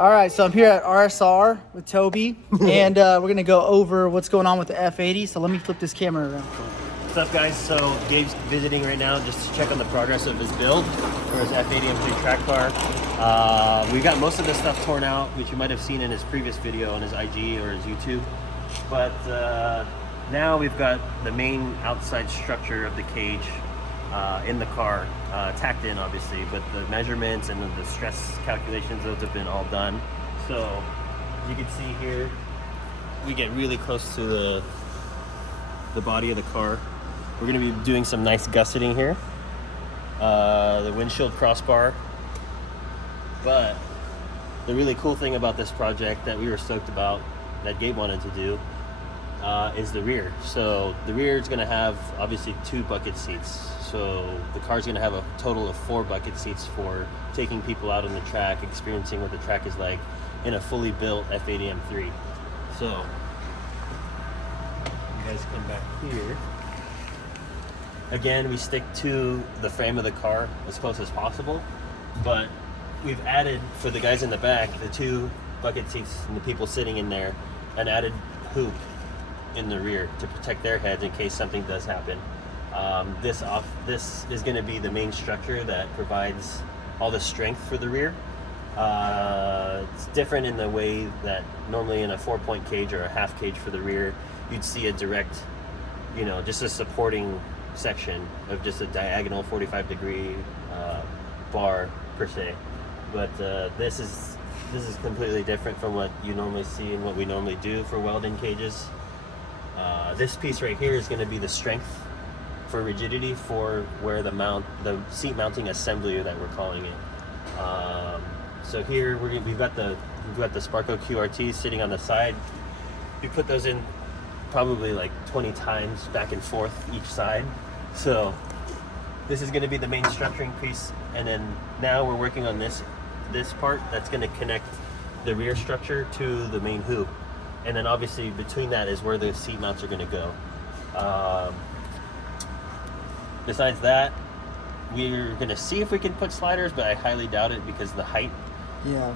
All right, so I'm here at RSR with Toby, and we're gonna go over what's going on with the F80. So let me flip this camera around. What's up, guys? So Gabe's visiting right now just to check on the progress of his build for his F80 M3 track car. We got most of the stuff torn out, which you might have seen in his previous video on his IG or his YouTube. But now we've got the main outside structure of the cage in the car, tacked in obviously, but the measurements and the stress calculations, those have been all done. So as you can see here, we get really close to the body of the car. We're going to be doing some nice gusseting here, the windshield crossbar. But the really cool thing about this project that we were stoked about, that Gabe wanted to do, is the rear. So the rear is going to have obviously 2 bucket seats. So the car's going to have a total of 4 bucket seats for taking people out on the track, experiencing what the track is like in a fully built F80 M3. So you guys come back here. Again, we stick to the frame of the car as close as possible, but we've added, for the guys in the back, the 2 bucket seats and the people sitting in there, an added hoop in the rear to protect their heads in case something does happen. This is going to be the main structure that provides all the strength for the rear. It's different in the way that normally in a 4-point cage or a half cage for the rear, you'd see a direct, just a supporting section of just a diagonal 45-degree bar per se. But this is completely different from what you normally see and what we normally do for Weld-in cages. This piece right here is going to be the strength for rigidity for where the seat mounting assembly that we're calling it. So here we've got the Sparco QRT sitting on the side. We put those in probably like 20 times back and forth each side. So this is going to be the main structuring piece, and then now we're working on this part that's going to connect the rear structure to the main hoop, and then obviously between that is where the seat mounts are going to go. Besides that, we're going to see if we can put sliders, but I highly doubt it because of the height. Yeah,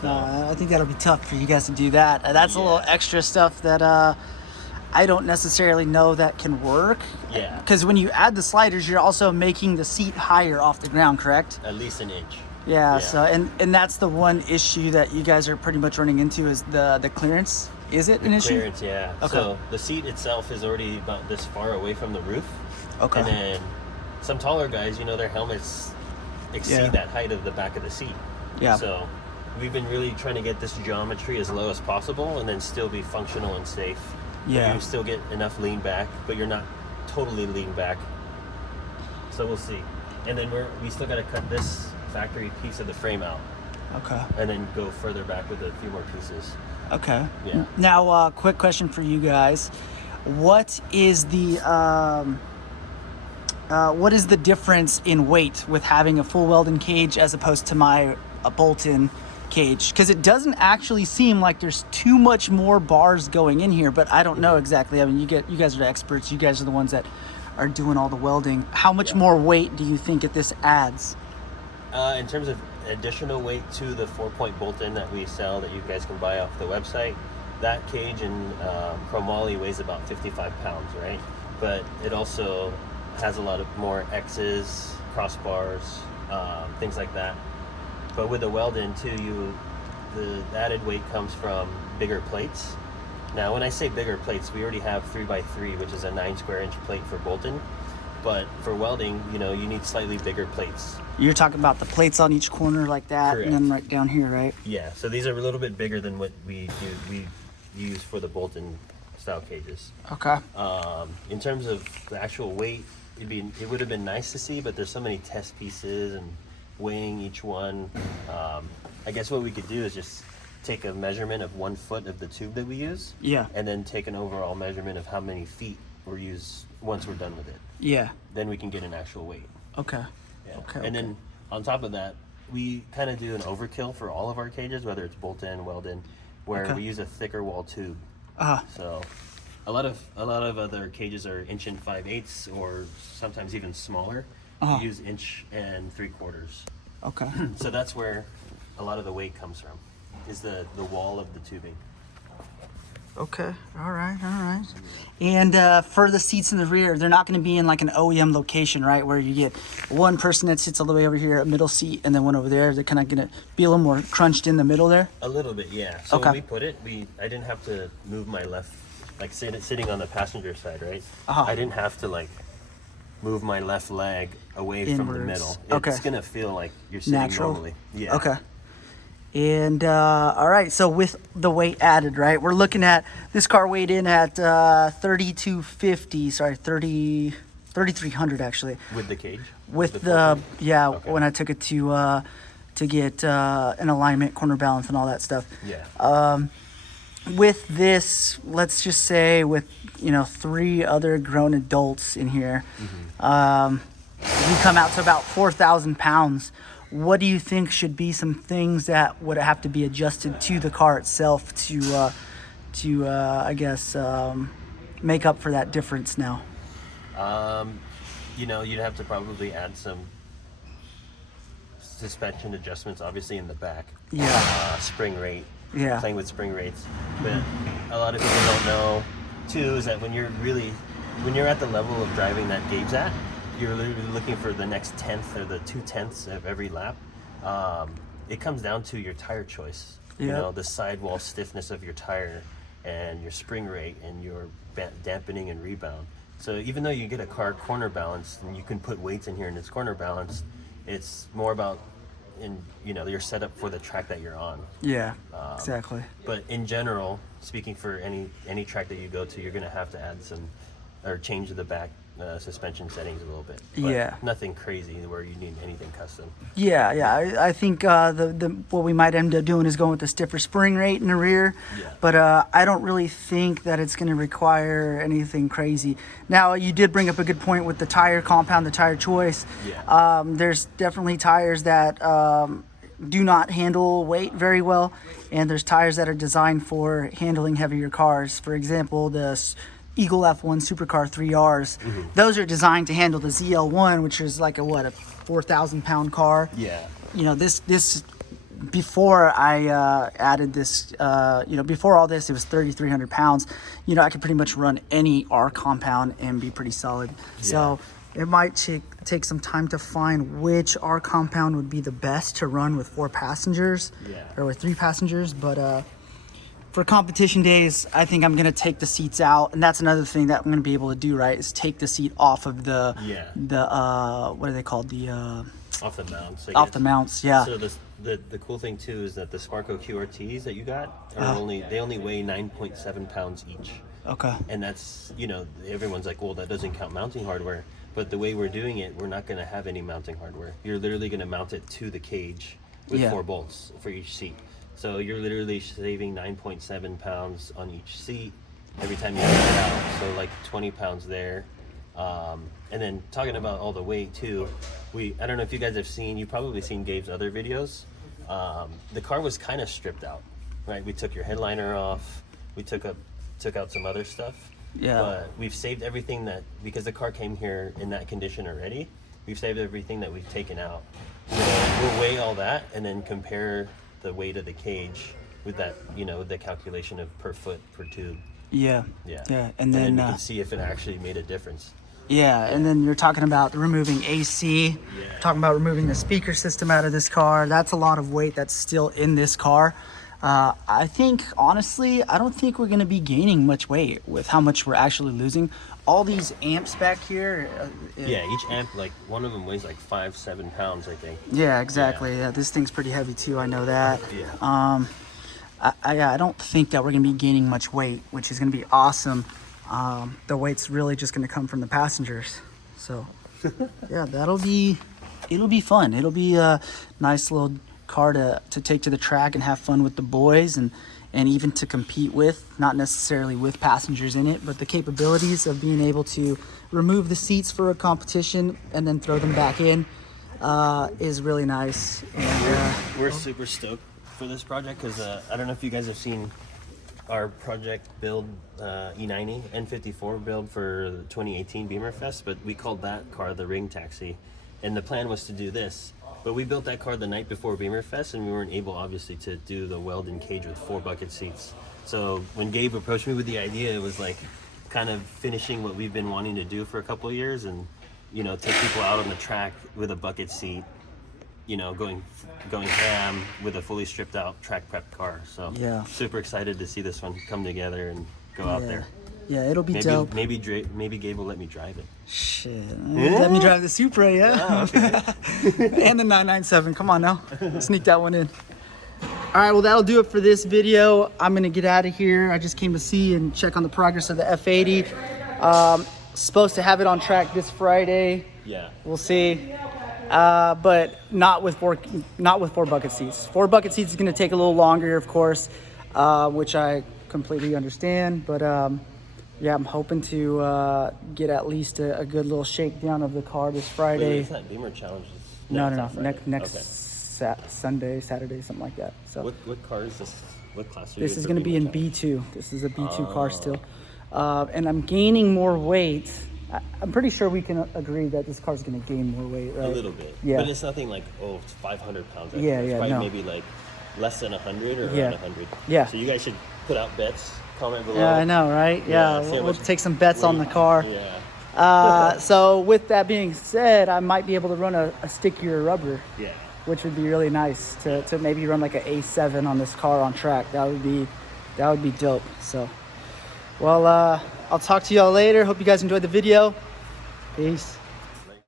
so I think that'll be tough for you guys to do that. That's a little extra stuff that I don't necessarily know that can work. Yeah. Because when you add the sliders, you're also making the seat higher off the ground, correct? At least an inch. Yeah. So and that's the one issue that you guys are pretty much running into is the clearance. Is it an issue? Clearance, yeah. Okay. So the seat itself is already about this far away from the roof. Okay. And then some taller guys, their helmets exceed that height of the back of the seat. Yeah. So we've been really trying to get this geometry as low as possible and then still be functional and safe. Yeah. You still get enough lean back, but you're not totally lean back. So we'll see. And then we still got to cut this factory piece of the frame out. Okay. And then go further back with a few more pieces. Okay. Yeah. Now, quick question for you guys: what is the difference in weight with having a full Weld-in cage as opposed to a bolt-in cage? Because it doesn't actually seem like there's too much more bars going in here, but I don't know exactly. I mean, you guys are the experts. You guys are the ones that are doing all the welding. How much more weight do you think that this adds? In terms of additional weight to the 4-point bolt-in that we sell that you guys can buy off the website, that cage in chromoly weighs about 55 pounds, right? But it also has a lot of more X's, crossbars, things like that. But with the Weld-in too, the added weight comes from bigger plates. Now, when I say bigger plates, we already have 3x3, which is a 9 square inch plate for bolt-in. But for welding, you need slightly bigger plates. You're talking about the plates on each corner like that. Correct. And then right down here, right? Yeah, so these are a little bit bigger than what we use for the bolt-in style cages. Okay. In terms of the actual weight, it would have been nice to see, but there's so many test pieces and weighing each one. I guess what we could do is just take a measurement of 1 foot of the tube that we use. Yeah. And then take an overall measurement of how many feet we'll use once we're done with it. Yeah. Then we can get an actual weight. Okay. Yeah. Okay. And then on top of that, we kind of do an overkill for all of our cages, whether it's bolt-in, weld-in, where we use a thicker wall tube. So a lot of other cages are 1 5/8 or sometimes even smaller. We use 1 3/4. Okay. So that's where a lot of the weight comes from. is the wall of the tubing. Okay, all right. And for the seats in the rear, they're not going to be in like an OEM location, right? Where you get one person that sits all the way over here, a middle seat, and then one over there. They're kind of going to be a little more crunched in the middle there. A little bit, yeah. So when we put it, I didn't have to move my left, like sitting on the passenger side, right? I didn't have to like move my left leg away from the middle. It's going to feel like you're sitting normally. Yeah. Okay. And all right, so with the weight added, right, we're looking at this car weighed in at 3,300 actually. With the cage? With the when I took it to get an alignment, corner balance, and all that stuff. Yeah. With this, let's just say with 3 other grown adults in here, we come out to about 4,000 pounds. What do you think should be some things that would have to be adjusted to the car itself to I guess, make up for that difference now? You'd have to probably add some suspension adjustments, obviously in the back. Yeah. Spring rate. Yeah. Playing with spring rates. But a lot of people don't know, too, is that when you're at the level of driving that Gabe's at, you're literally looking for the next 10th or the 2/10 of every lap. It comes down to your tire choice. The sidewall stiffness of your tire and your spring rate and your dampening and rebound. So even though you get a car corner balanced and you can put weights in here and it's corner balanced, it's more about you're set up for the track that you're on. Yeah, exactly. But in general, speaking for any track that you go to, you're going to have to add some or change the back suspension settings a little bit. But nothing crazy where you need anything custom. Yeah. I think what we might end up doing is going with the stiffer spring rate in the rear. Yeah. But I don't really think that it's going to require anything crazy. Now, you did bring up a good point with the tire compound, the tire choice. Yeah. There's definitely tires that do not handle weight very well, and there's tires that are designed for handling heavier cars. For example, the Eagle F1 Supercar 3Rs. Those are designed to handle the ZL1, which is like a 4,000 pound car. Yeah. This before I added this, before all this, it was 3,300 pounds. I could pretty much run any R compound and be pretty solid. Yeah. So it might take some time to find which R compound would be the best to run with 4 passengers or with 3 passengers, but for competition days, I think I'm going to take the seats out, and that's another thing that I'm going to be able to do, right, is take the seat off of the what are they called? Off the mounts. Off the mounts, yeah. So the cool thing, too, is that the Sparco QRTs that you got, are only weigh 9.7 pounds each. Okay. And that's, everyone's like, well, that doesn't count mounting hardware. But the way we're doing it, we're not going to have any mounting hardware. You're literally going to mount it to the cage with 4 bolts for each seat. So you're literally saving 9.7 pounds on each seat every time you take it out. So like 20 pounds there. And then talking about all the weight too, I don't know if you guys have seen, you've probably seen Gabe's other videos. The car was kind of stripped out, right? We took your headliner off. We took out some other stuff. Yeah. But we've saved everything because the car came here in that condition already, we've saved everything that we've taken out. So we'll weigh all that and then compare the weight of the cage with that, the calculation of per foot per tube. Yeah. And then you can see if it actually made a difference. Yeah, and then you're talking about removing AC, talking about removing the speaker system out of this car. That's a lot of weight that's still in this car. I think, honestly, I don't think we're going to be gaining much weight with how much we're actually losing. All these amps back here. Each amp, one of them weighs 5-7 pounds, I think. Yeah, exactly. Yeah, this thing's pretty heavy too. I know that. Yeah. I don't think that we're going to be gaining much weight, which is going to be awesome. The weight's really just going to come from the passengers. So, yeah, it'll be fun. It'll be a nice little car to take to the track and have fun with the boys and even to compete with, not necessarily with passengers in it, but the capabilities of being able to remove the seats for a competition and then throw them back in is really nice. And we're super stoked for this project because I don't know if you guys have seen our project build E90 N54 build for the 2018 Bimmerfest, but we called that car the Ring Taxi, and the plan was to do this But we built that car the night before Bimmerfest, and we weren't able, obviously, to do the Weld-in cage with 4 bucket seats. So when Gabe approached me with the idea, it was like kind of finishing what we've been wanting to do for a couple of years, and you know, take people out on the track with a bucket seat, you know, going ham with a fully stripped out track prep car. So yeah, super excited to see this one come together and go out there. Yeah, it'll be maybe, dope. Maybe Gabe will let me drive it. Shit, let me drive the Supra, yeah. Oh, okay. And the 997. Come on now, sneak that one in. All right, well that'll do it for this video. I'm gonna get out of here. I just came to see and check on the progress of the F80. Supposed to have it on track this Friday. Yeah. We'll see. But not with four bucket seats. 4 bucket seats is gonna take a little longer, of course, which I completely understand. But yeah, I'm hoping to get at least a good little shakedown of the car this Friday. Wait, it's not Beamer Challenges. No. Next Okay. Saturday, something like that. So what car is this? What class are you? this is going to be in B2. This is a B2 car still. And I'm gaining more weight. I'm pretty sure we can agree that this car's going to gain more weight, right? A little bit. Yeah. But it's nothing like, oh, it's 500 pounds. Yeah, it's yeah, probably no. maybe like less than 100 or Yeah. around 100. Yeah. So you guys should put out bets. Comment below. Yeah, I know, right? Yeah, see how we'll much take some bets on the car. Yeah. So with that being said, I might be able to run a stickier rubber, Yeah. which would be really nice to maybe run like an A7 on this car on track. That would be dope. So, well, I'll talk to y'all later. Hope you guys enjoyed the video. Peace.